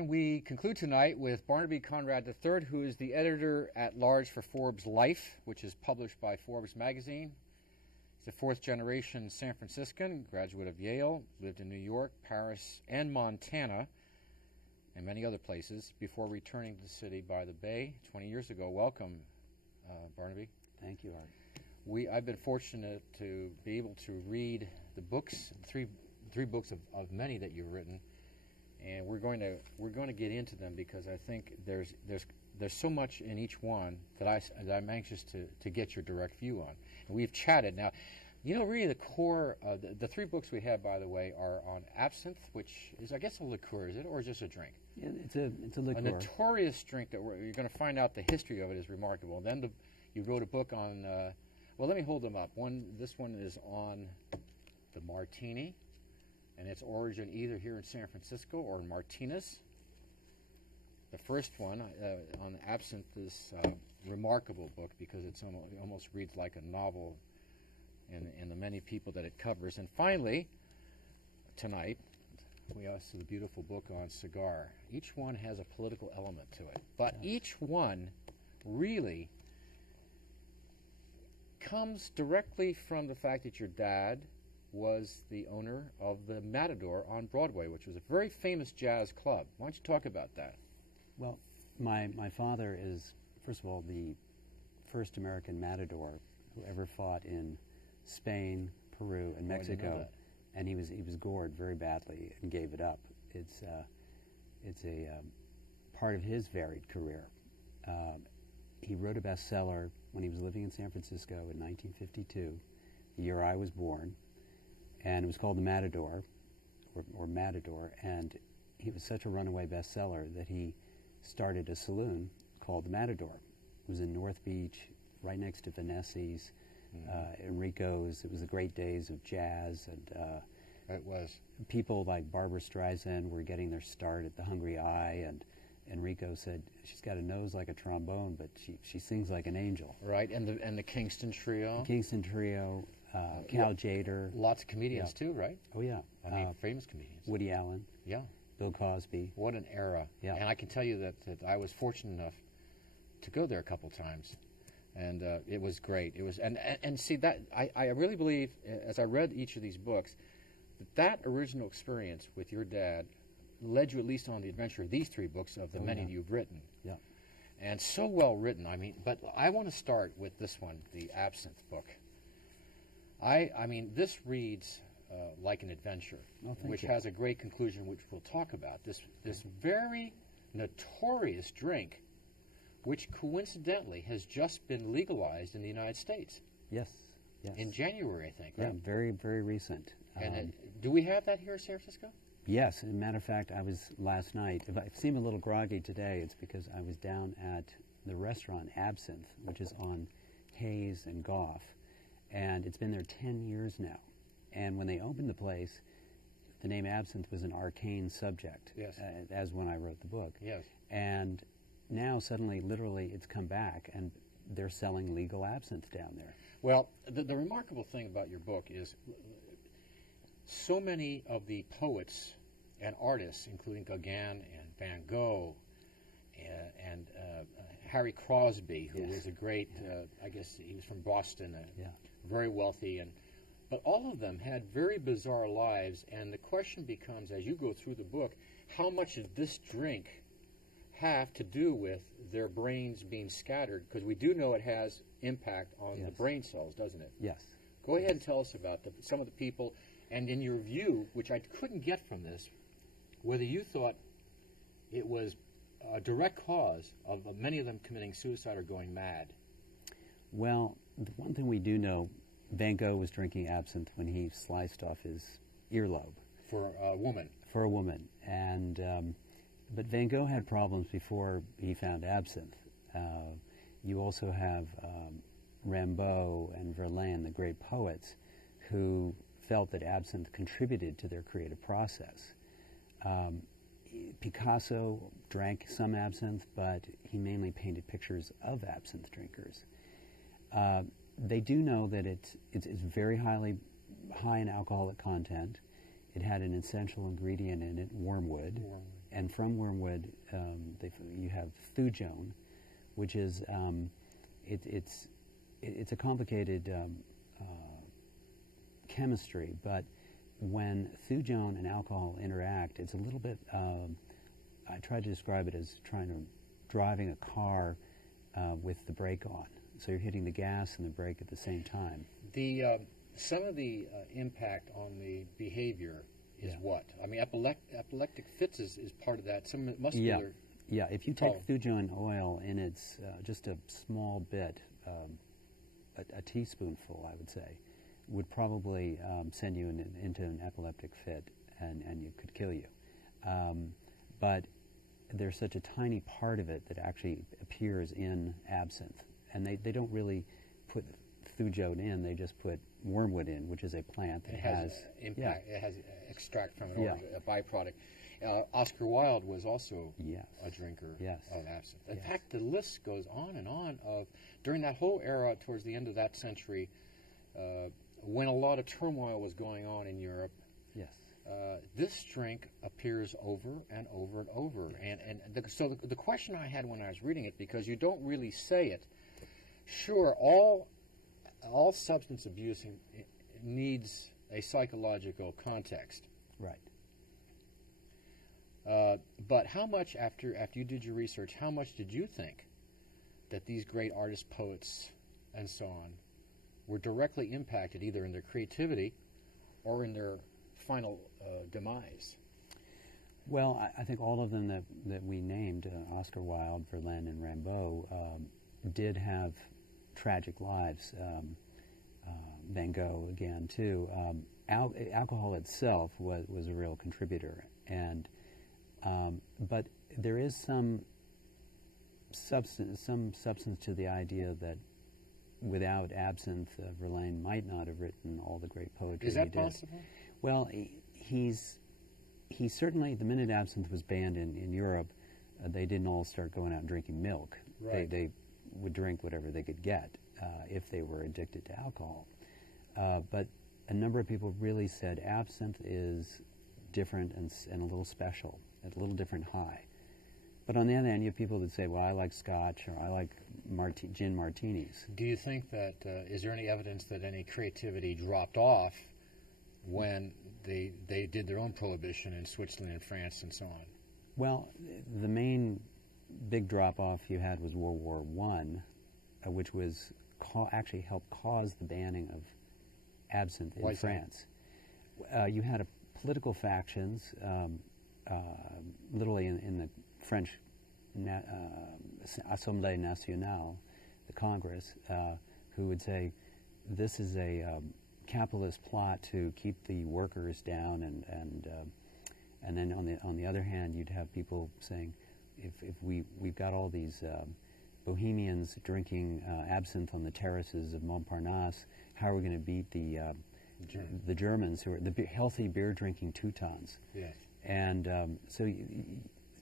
And we conclude tonight with Barnaby Conrad III, who is the editor-at-large for Forbes Life, which is published by Forbes magazine. He's a fourth-generation San Franciscan, graduate of Yale, lived in New York, Paris, and Montana, and many other places, before returning to the city by the Bay 20 years ago. Welcome, Barnaby. Thank you, Art. I've been fortunate to be able to read the books, three books of many that you've written, and we're going to get into them because I think there's so much in each one that I'm anxious to get your direct view on. And we've chatted now. You know, really the core of the three books we have, by the way, are on Absinthe, which is, I guess, a liqueur, is it, or just a drink? Yeah, it's a liqueur. A notorious drink that you're going to find out the history of it is remarkable. And then you wrote a book on. Well, let me hold them up. This one is on the martini and its origin either here in San Francisco or in Martinez. The first one on Absinthe is a remarkable book because it almost reads like a novel in the many people that it covers. And finally, tonight, we also the beautiful book on cigar. Each one has a political element to it, but each one really comes directly from the fact that your dad was the owner of the Matador on Broadway, which was a very famous jazz club. Why don't you talk about that? Well, my father is, first of all, the first American matador who ever fought in Spain, Peru, and Mexico, and he was gored very badly and gave it up. It's a part of his varied career. He wrote a bestseller when he was living in San Francisco in 1952, the year I was born, and it was called The Matador, or Matador, and he was such a runaway bestseller that he started a saloon called The Matador. It was in North Beach, right next to Vanessi's, Enrico's. It was the great days of jazz, and it was. People like Barbra Streisand were getting their start at the Hungry Eye, and Enrico said, she's got a nose like a trombone, but she sings like an angel. Right, and the Kingston Trio. The Kingston Trio, Cal Tjader. Lots of comedians too, right? Oh, yeah. I mean, famous comedians. Woody Allen. Yeah. Bill Cosby. What an era. Yeah. And I can tell you that I was fortunate enough to go there a couple times, and it was great. It was, and see, that I really believe, as I read each of these books, that original experience with your dad led you at least on the adventure of these three books of the many you've written. Yeah. And so well written. I mean, but I want to start with this one, the Absinthe book. I mean, this reads like an adventure, which has a great conclusion, which we'll talk about. This very notorious drink, which coincidentally has just been legalized in the United States. Yes. Yes. In January, I think. Yeah, right? very, very recent. And do we have that here in San Francisco? Yes, as a matter of fact, I was last night. If I seem a little groggy today, it's because I was down at the restaurant Absinthe, which is on Hayes and Gogh, and it's been there 10 years now. And when they opened the place, the name Absinthe was an arcane subject, yes, as when I wrote the book. Yes. And now suddenly, literally, it's come back, and they're selling legal absinthe down there. Well, the remarkable thing about your book is so many of the poets and artists, including Gogh and Van Gogh and Harry Crosby, who was a great, I guess he was from Boston, very wealthy, but all of them had very bizarre lives, and the question becomes, as you go through the book, how much did this drink have to do with their brains being scattered? Because we do know it has impact on the brain cells, doesn't it? Yes. Go ahead and tell us about some of the people, and in your view, which I couldn't get from this, whether you thought it was a direct cause of many of them committing suicide or going mad. Well, the one thing we do know, Van Gogh was drinking absinthe when he sliced off his earlobe. For a woman. For a woman. And but Van Gogh had problems before he found absinthe. You also have Rimbaud and Verlaine, the great poets, who felt that absinthe contributed to their creative process. Picasso drank some absinthe, but he mainly painted pictures of absinthe drinkers. They do know that it's very high in alcoholic content. It had an essential ingredient in it, wormwood. and from wormwood, you have thujone, which is it's a complicated chemistry, but when thujone and alcohol interact, it's a little bit. I try to describe it as driving a car with the brake on. So you're hitting the gas and the brake at the same time. Some of the impact on the behavior is what? I mean, epileptic fits is part of that. Some muscular. Yeah. If you take thujone oil and it's just a small bit, a teaspoonful, I would say, would probably send you into an epileptic fit, and it could kill you. But there's such a tiny part of it that actually appears in absinthe, and they don't really put thujone in; they just put wormwood in, which is a plant that has impact. Yeah. It has extract from it, or a byproduct. Oscar Wilde was also a drinker of absinthe. In fact, the list goes on and on of during that whole era towards the end of that century, when a lot of turmoil was going on in Europe. Yes. This drink appears over and over and over. So the question I had when I was reading it, because you don't really say it, sure, all substance abuse needs a psychological context. Right. But how much, after you did your research, how much did you think that these great artists, poets, and so on were directly impacted either in their creativity or in their final demise? Well, I think all of them that we named, Oscar Wilde, Verlaine, and Rimbaud, did have tragic lives. Van Gogh, again, too. Alcohol itself was a real contributor, and but there is some substance to the idea that without absinthe, Verlaine might not have written all the great poetry he did. Is that possible? Well, he certainly, the minute absinthe was banned in Europe, they didn't all start going out and drinking milk. Right. They would drink whatever they could get if they were addicted to alcohol. But a number of people really said absinthe is different and a little special, a little different high. But on the other hand, you have people that say, well, I like scotch or I like gin martinis. Do you think that, is there any evidence that any creativity dropped off when they did their own prohibition in Switzerland and France and so on? Well, the main big drop-off you had was World War I, which was actually helped cause the banning of absinthe in France. You had political factions, literally in the French Assemblée Nationale, the Congress, who would say, this is a capitalist plot to keep the workers down, and then on the other hand, you'd have people saying, if we've got all these bohemians drinking absinthe on the terraces of Montparnasse, how are we going to beat the Germans, who are the healthy beer-drinking Teutons? Yes. And so,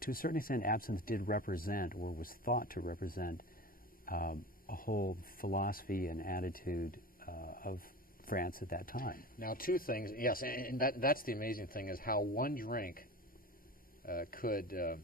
to a certain extent, absinthe did represent, or was thought to represent, a whole philosophy and attitude of France at that time. Now, two things. Yes, and that's the amazing thing, is how one drink could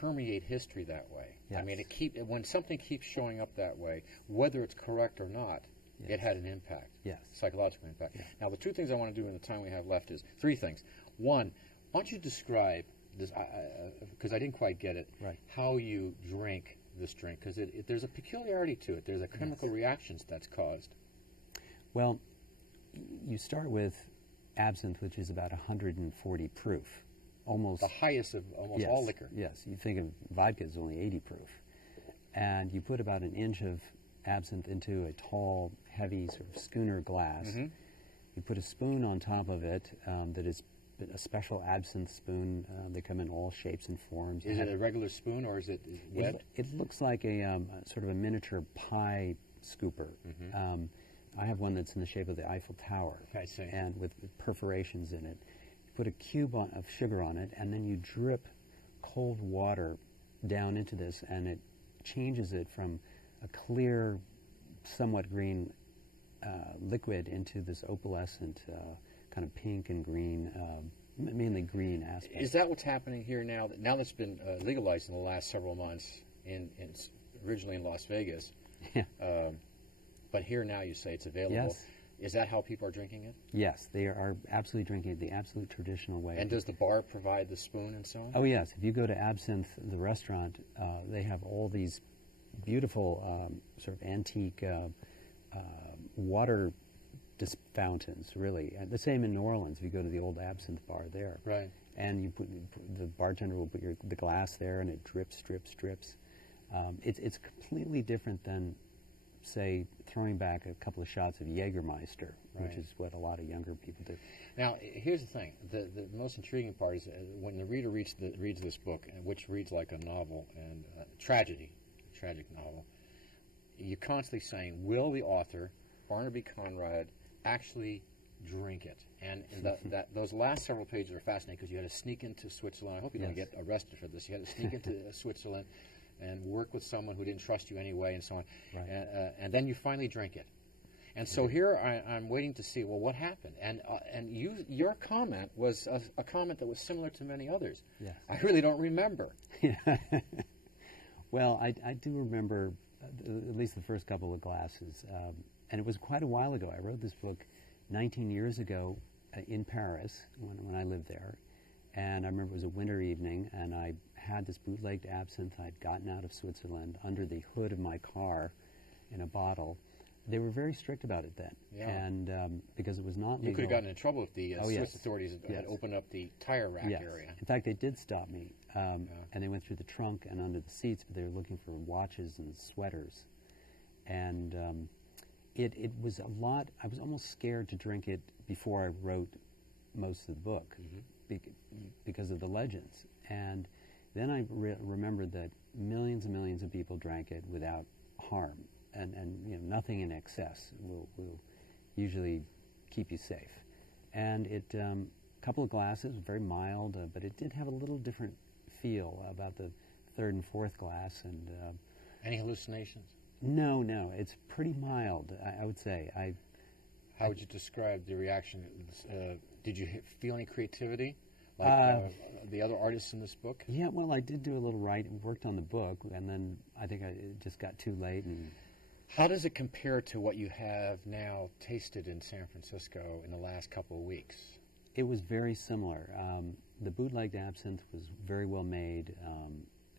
permeate history that way. Yes. I mean, when something keeps showing up that way, whether it's correct or not, it had an impact. Yes. Psychological impact. Yes. Now, the two things I want to do in the time we have left is three things. One, why don't you describe this, because I didn't quite get it, right, how you drink this drink, because there's a peculiarity to it. There's a chemical reactions that's caused. Well, you start with absinthe, which is about 140 proof. Almost the highest of almost all liquor. Yes, you think of vodka is only 80 proof. And you put about an inch of absinthe into a tall, heavy sort of schooner glass. Mm-hmm. You put a spoon on top of it that is a special absinthe spoon. They come in all shapes and forms. Is it a regular spoon or is it webbed? It looks like a sort of a miniature pie scooper. Mm-hmm. I have one that's in the shape of the Eiffel Tower. I see. And with perforations in it. You put a cube of sugar on it, and then you drip cold water down into this, and it changes it from a clear, somewhat green liquid into this opalescent kind of pink and green mainly green aspect. Is that what's happening here now? Now that's been legalized in the last several months, originally in Las Vegas. Yeah. But here now you say it's available. Yes. Is that how people are drinking it? Yes, they are absolutely drinking it the absolute traditional way. And does the bar provide the spoon and so on? Oh, yes. If you go to Absinthe, the restaurant, they have all these beautiful sort of antique water fountains, really. And the same in New Orleans, if you go to the old Absinthe bar there. Right. And the bartender will put the glass there, and it drips, drips, drips. It's completely different than, say, throwing back a couple of shots of Jägermeister, which is what a lot of younger people do. Now, here's the thing. The most intriguing part is when the reader reads this book, which reads like a novel and a tragic novel, you're constantly saying, will the author, Barnaby Conrad, actually drink it? And those last several pages are fascinating because you had to sneak into Switzerland. I hope you don't get arrested for this. You had to sneak into Switzerland and work with someone who didn't trust you anyway and so on. Right. And then you finally drink it. And so here I'm waiting to see, well, what happened? And your comment was a comment that was similar to many others. Yes. I really don't remember. Well, I do remember at least the first couple of glasses. And it was quite a while ago. I wrote this book 19 years ago in Paris when I lived there. And I remember it was a winter evening, and I had this bootlegged absinthe I'd gotten out of Switzerland under the hood of my car in a bottle. They were very strict about it then, and because it was not legal. You could have gotten in trouble if the Swiss authorities had opened up the tire rack area. In fact, they did stop me, and they went through the trunk and under the seats, but they were looking for watches and sweaters. And it was a lot. I was almost scared to drink it before I wrote most of the book because of the legends. And then I remembered that millions and millions of people drank it without harm, and nothing in excess will usually keep you safe. And a couple of glasses, very mild, but it did have a little different feel about the third and fourth glass. And any hallucinations? No, it's pretty mild, I would say. How would you describe the reaction? Did you feel any creativity, like the other artists in this book? Yeah, well, I did do a little worked on the book, and then I think it just got too late. And how does it compare to what you have now tasted in San Francisco in the last couple of weeks? It was very similar. The bootlegged absinthe was very well made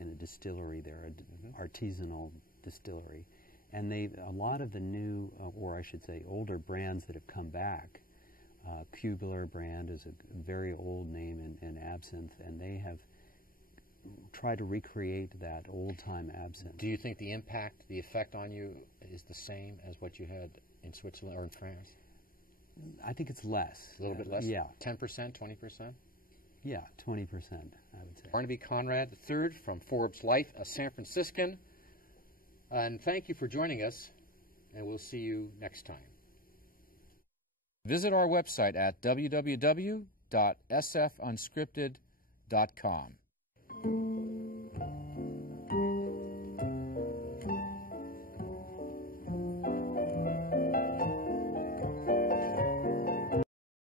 in a distillery there, an artisanal distillery. And a lot of the new, or I should say older brands that have come back, Kubler brand is a very old name in absinthe, and they have tried to recreate that old-time absinthe. Do you think the effect on you is the same as what you had in Switzerland or in France? I think it's less. A little bit less? Yeah. 10%, 20%? Yeah, 20%, I would say. Barnaby Conrad III from Forbes Life, a San Franciscan. And thank you for joining us, and we'll see you next time. Visit our website at www.sfunscripted.com.